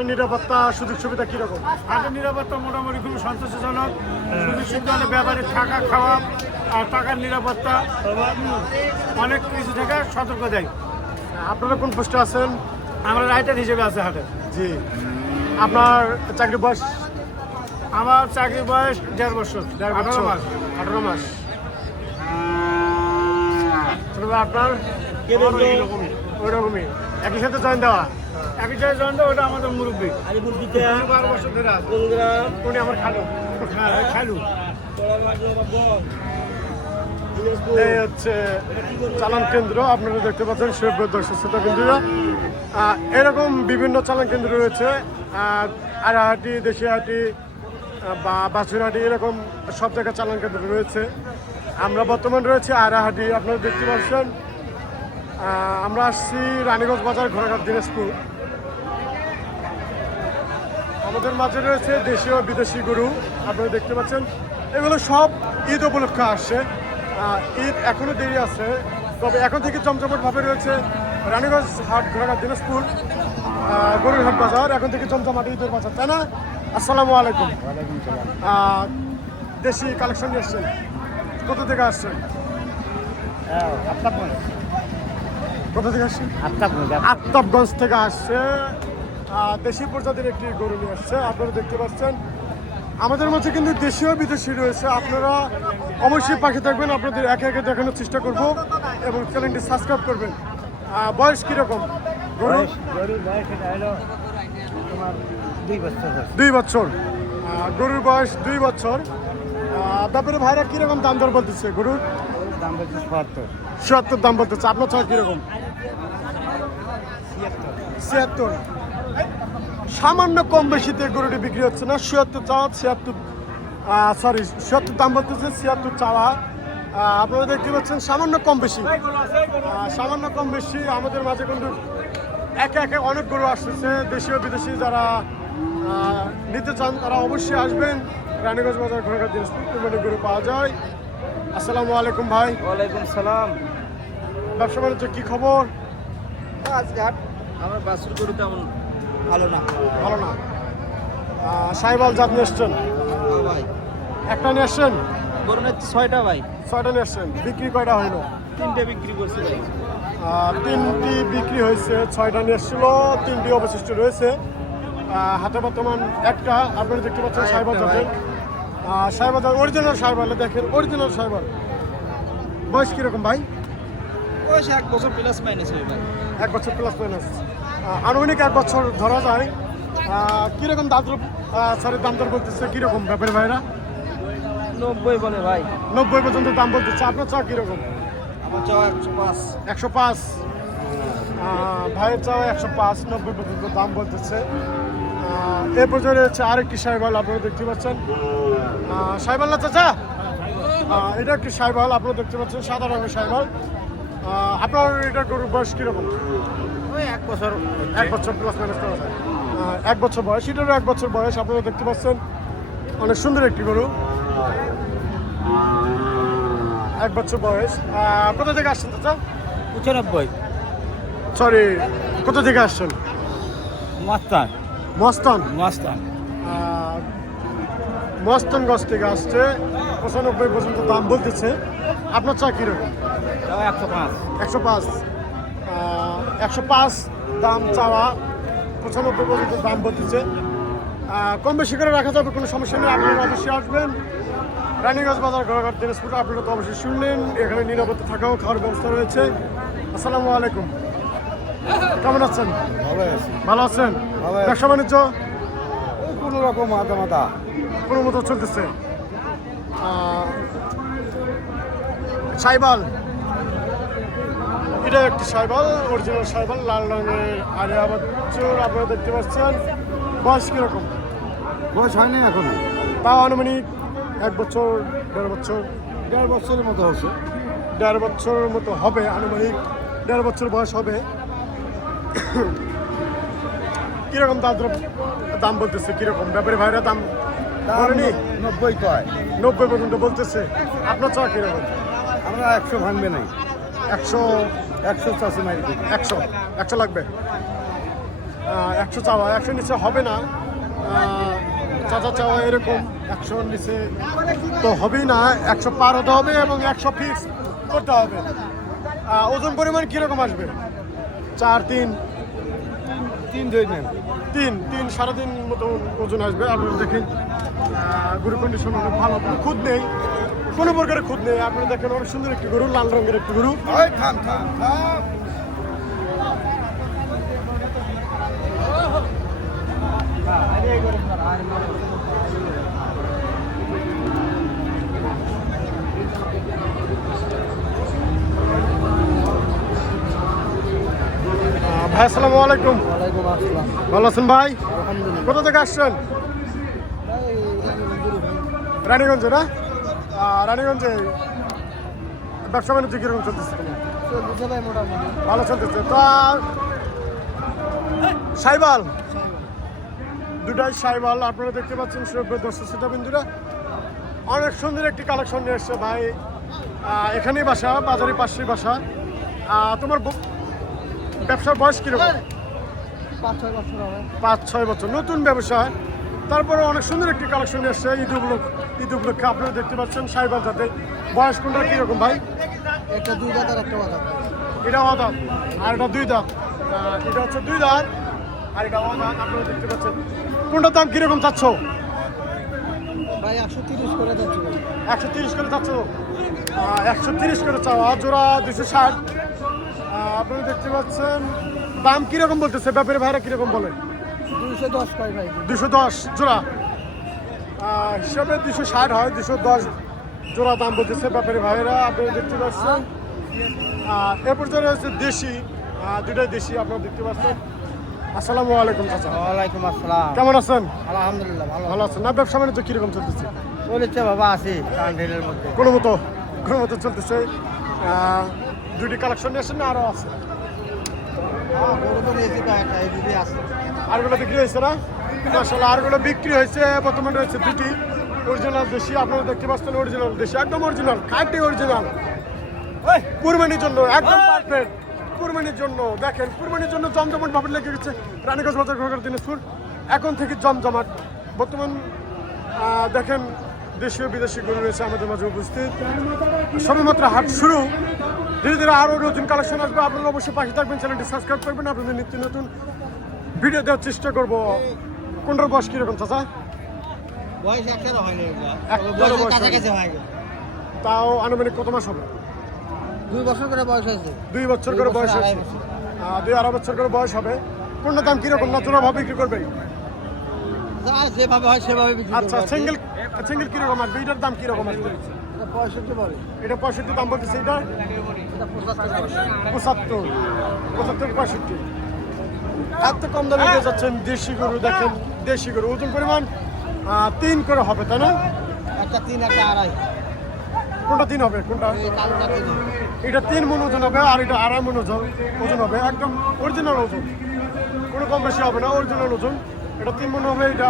হাটের নিরাপত্তা সুযোগ সুবিধা কিরকম? হাটের নিরাপত্তা মোটামুটি খুব সন্তোষজনক। সুযোগ সুবিধা ব্যাপারে থাকা খাওয়া আর টাকার নিরাপত্তা অনেক কিছু থেকে সতর্ক দেয়। আপনারা কোন পোস্টে আছেন? আমরা রাইটার হিসেবে আছে হাটে। জি। আপনার চাকরি বয়স? আমার চাকরির বয়স 1.5 বছর, 18 মাস। 18 মাস। আপনার ওই রকমই একই সাথে জয়েন দেওয়া? একই জায়গায় জানতো ওটা আমাদের মুরব্বী 12 বছর ধরে আছে। উনি আমার খালু। হ্যাঁ খালু। এই হচ্ছে চালান কেন্দ্র, আপনারা দেখতে পাচ্ছেন সুপ্রিয় দর্শক শ্রোতা বিন্দুরা। এরকম বিভিন্ন চালান কেন্দ্র রয়েছে, আড়াহাটি, দেশিয়াহাটি বা বাছুরহাটি, এরকম সব জায়গায় চালান কেন্দ্র রয়েছে। আমরা বর্তমান রয়েছে আড়াহাটি, আপনারা দেখতে পাচ্ছেন। আমরা আসছি রানীগঞ্জ বাজার, ঘোড়াঘাট, দিনাজপুর। আমাদের মাঝে রয়েছে দেশীয় বিদেশি গরু, আপনারা দেখতে পাচ্ছেন। এগুলো সব ঈদ উপলক্ষে আসছে। ঈদ এখনো দেরি আছে, তবে এখন থেকে জমজমাটভাবে রয়েছে রানীগঞ্জ হাট, ঘোড়াঘাট, দিনাজপুর গরুর হাট বাজার। এখন থেকে জমজমাট ঈদের বাজার, তাই না? আসসালামু আলাইকুম। দেশি কালেকশন নিয়ে আসছেন, কোথা থেকে আসছেন? কোথা থেকে আসছেন? আফতাবগঞ্জ থেকে আসছে। দেশি প্রজাতির একটি গরু নিয়ে আসছে, আপনারা দেখতে পাচ্ছেন। আমাদের মাঝে কিন্তু দেশীয় বিদেশি রয়েছে, আপনারা অবশ্যই পাশে থাকবেন, আপনাদের একে একে দেখানোর চেষ্টা করব এবং চ্যানেলটি সাবস্ক্রাইব করবেন। বয়স কীরকম গরু? 2 বছর। গরুর বয়স 2 বছর। ব্যাপারে ভাইরা কীরকম দাম দর বলতেছে গরুর? দাম বলছে ৭৭ দাম বলতেছে। আপনার ছয় কীরকম? ৭৬। সামান্য কম বেশিতে গরুটি বিক্রি হচ্ছে না। ৭৬ চাওয়া, ৭৬ দাম বলতেছে, ৭৬ চাওয়া। আপনারা দেখতে পাচ্ছেন সামান্য কম বেশি, সামান্য কম বেশি। আমাদের মাঝে কিন্তু একে একে অনেক গরু আসতেছে, দেশীয় বিদেশি। যারা নিতে চান তারা অবশ্যই আসবেন। রানীগঞ্জ বাজার, ঘোড়াঘাট, দিনাজপুর কুরবানি গরু পাওয়া যায়। আসসালামু আলাইকুম ভাই। ওয়ালাইকুম সালাম। ব্যবসা বাণিজ্য কি খবর? আজকে আমার বাছুর গরু তেমন ভালো না। ভালো না। সাইবাল জাত নিয়ে এসছেন? ভাই একটা নিয়ে আসছেন? গরু না 6টা ভাই। 6টা নিয়ে আসছেন। বিক্রি কয়টা হইলো? 3টে বিক্রি করছি ভাই। 3টি বিক্রি হয়েছে, 6টা নিয়ে এসছিল, 3টি অবশিষ্ট রয়েছে। হাতে বর্তমান একটা, আপনারা দেখতে পাচ্ছেন সাইবাল জাতের। সাইবাল জাত অরিজিনাল সাইবাল, দেখেন অরিজিনাল সাইবাল। বয়স কীরকম ভাই? বয়স 1 বছর প্লাস মাইনাস হয় ভাই। 1 বছর প্লাস মাইনাস, আনুমানিক 1 বছর ধরা যায়। কীরকম দাম দর বলতেছে কীরকম ব্যাপারে ভাইরা? 90 বলে ভাই। 90 পর্যন্ত দাম বলতেছে। আপনার চা কীরকম? আমার চাওয়া 105। 105। ভাইয়ের চাওয়া 105, 90 পর্যন্ত দাম বলতেছে। এ পর্যন্ত হচ্ছে আরেকটি সাইবাল, আপনারা দেখতে পাচ্ছেন। সাইবাল না চাচা? এটা একটি সাইবাল, আপনারা দেখতে পাচ্ছেন, সাদা রঙের সাইবাল। আপনার এটা গরুর বয়স কীরকম? ওই 1 বছর। 1 বছর প্লাস মাইনাস করা যায়। 1 বছর বয়স, এটারও 1 বছর বয়স। আপনারা দেখতে পাচ্ছেন অনেক সুন্দর একটি গরু, 1 বছর বয়স। কোথা থেকে আসছেন চাচা? 95। সরি, কোথা থেকে আসছেন? মাস্তান। মস্তান। মাস্তান। মস্তানগঞ্জ থেকে আসছে, 95 পর্যন্ত দাম বলতেছে। আপনার চা কীরকম? চাওয়া 105। 105। 105 দাম চাওয়া, 95 পর্যন্ত দাম বলতেছে। কম বেশি করে রাখা যাবে, কোনো সমস্যা নেই। আপনারা অবশ্যই আসবেন রানীগঞ্জ বাজার, ঘোড়াঘাট, দিনাজপুর। আপনারা তো অবশ্যই শুনলেন, এখানে নিরাপত্তা থাকাও খাওয়ার ব্যবস্থা রয়েছে। আসসালামু আলাইকুম। কেমন আছেন? ভালো আছে। ভালো আছেন? ভালো আছি। ব্যবসা বাণিজ্য কোনো রকম মাথা কোনো মতো চলতেছে। সাইবাল, এটা একটি সাইবাল, অরিজিনাল সাইবাল, লাল রঙের আরিয়া বাচ্চুর। আপনারা দেখতে পাচ্ছেন। বয়স কীরকম? বয়স হয়নি এখনো। তাও আনুমানিক 1 বছর, 1.5 বছর। 1.5 বছরের মতো হচ্ছে। 1.5 বছরের মতো হবে, আনুমানিক 1.5 বছর বয়স হবে। কীরকম দাম বলতেছে? কীরকম ব্যাপারে ভাইরা দাম বলেনি? 90 কয়। 90 পর্যন্ত বলতেছে। আপনার চা কীরকম? আমরা 100 ভাঙবে নাই। 100 100 চাষে মারি। 100 লাগবে। 100 চাওয়া, 100 নিচে হবে না। চাচা চাওয়া এরকম 100 নিচে তো হবেই না, 100 পার হতে হবে এবং 100 ফিক্স করতে হবে। ওজন পরিমাণ কীরকম আসবে? 4, 3, 3 ধরে নেন। 3, 3.5 মতো ওজন আসবে। আপনারা দেখেন গরু কন্ডিশন অনেক ভালো, খুদ নেই, কোনো প্রকারের খুদ নেই। আপনারা দেখেন অনেক সুন্দর একটি গরু, লাল রঙের একটি গরু। ভাই আসসালামু আলাইকুম। ওয়ালাইকুম আসসালাম। ভালো আছেন ভাই? আলহামদুলিল্লাহ। কোথা থেকে আসছেন? রানীগঞ্জে না? রানীগঞ্জে ব্যবসা বাণিজ্য কিরকম চলতেছে? চলতেছে ভাই মোটামুটি। ভালো চলতেছে তো। সাইবাল, দুটাই সাইবাল আপনারা দেখতে পাচ্ছেন। দর্শক শ্রোতা বিন্দুরা, অনেক সুন্দর একটি কালেকশন নিয়ে এসছে ভাই। এখানেই বাসা, বাজারের পাশেই বাসা। তোমার ব্যবসার বয়স কিরকম? 5-6 বছর হবে। 5-6 বছর, নতুন ব্যবসা। তারপরে অনেক সুন্দর একটি কালেকশন এসছে ঈদ উপলক্ষে। আপনারা দেখতে পাচ্ছেন সাইবাল যাতে। বয়স কোনটা কিরকম ভাই? একটা 2 দাঁত আর একটা বাদাম। এটা অদাঁত আর এটা 2 দাঁত। এটা হচ্ছে 2 দাঁত আর এটা অদাঁত। আপনারা দেখতে পাচ্ছেন। কোনটার দাম কিরকম চাচ্ছ? ভাই 130 করে যাচ্ছে। 130 করে চাচ্ছ? 130 করে চাওয়া, জোড়া 260। আপনারা দেখতে পাচ্ছেন। দাম কিরকম বলতেছে ব্যাপারে ভাইরা, কিরকম বলে? 210 কয় ভাই। 210 জোড়া, হিসাবে 260 হয়। 210 জোড়া দাম বলতেছে ব্যাপারে ভাইরা। আপনারা দেখতে পাচ্ছেন। এরপর যারা হচ্ছে দেশি, দুটাই দেশি আপনারা দেখতে পাচ্ছেন। আসসালামু আলাইকুম চাচা। ওয়ালাইকুম আসসালাম। কেমন আছেন? আলহামদুলিল্লাহ ভালো। ভালো আছেন না? ব্যবসা বাণিজ্য কিরকম চলতেছে? চলেছে বাবা, আছি টান্ডেলের মধ্যে। কোনো মতো চলতেছে। দুটি কালেকশন নিয়ে আসেন না আরও আছে? গরু তো নিয়েছি কয়েকটা, এই দিদি আছে। আরগুলো বিক্রি হয়েছে না? মাশাআল্লাহ, আরগুলো বিক্রি হয়েছে। বর্তমানে রয়েছে দুটি অরিজিনাল দেশি। আপনারা দেখতে পাচ্ছেন অরিজিনাল দেশি, একদম অরিজিনাল, খাঁটি অরিজিনাল। কুরবানির জন্য একদম পারফেক্ট। কুরবানির জন্য দেখেন, কুরবানির জন্য জমজমাট ভাবে লেগে গেছে রানীগঞ্জ বাজার ঘোড়াঘাট দিনাজপুর। এখন থেকে জমজমাট। বর্তমান দেখেন দেশীয় বিদেশি গরু রয়েছে আমাদের মাঝে উপস্থিত। সবেমাত্র হাট শুরু, ধীরে ধীরে আরও নতুন কালেকশন আসবে। আপনারা অবশ্যই পাশে থাকবেন, চ্যানেলটি সাবস্ক্রাইব করবেন। আপনাদের নিত্য নতুন ভিডিও দেওয়ার চেষ্টা করবো। কোনটার বয়স কিরকম চাচা? বয়স একটারও হয়নি। একটারও বয়স কাছাকাছি হয়ে গেছে। তাও আনুমানিক কত মাস হবে? 2 বছর করে বয়স হয়েছে। 2 বছর করে বয়স হয়েছে। 2-2.5 বছর করে বয়স হবে। কোনটার দাম কিরকম? না জোড়া ভাবে বিক্রি করবেন? যা যেভাবে হয় সেভাবে বিক্রি আচ্ছা, সিঙ্গেল কিরকম আসবে? এটার দাম কিরকম আসবে? এটা 65 বলে। এটা 65 দাম বলতেছে। এটা এটা 75 বলে। 75, এত কম দামে পেয়ে যাচ্ছেন দেশি গরু। দেখেন দেশি গরু ওজন পরিমাণ 3 করে হবে, তাই না? একটা 3 একটা 2.5। কোনটা 3 হবে? কোনটা? এই কালোটা 3 হবে। এটা 3 মণ ওজন হবে আর এটা 2.5 মণ ওজন হবে। একদম অরিজিনাল ওজন, কোনো কম বেশি হবে না, অরিজিনাল ওজন। এটা 3 মণ হবে, এটা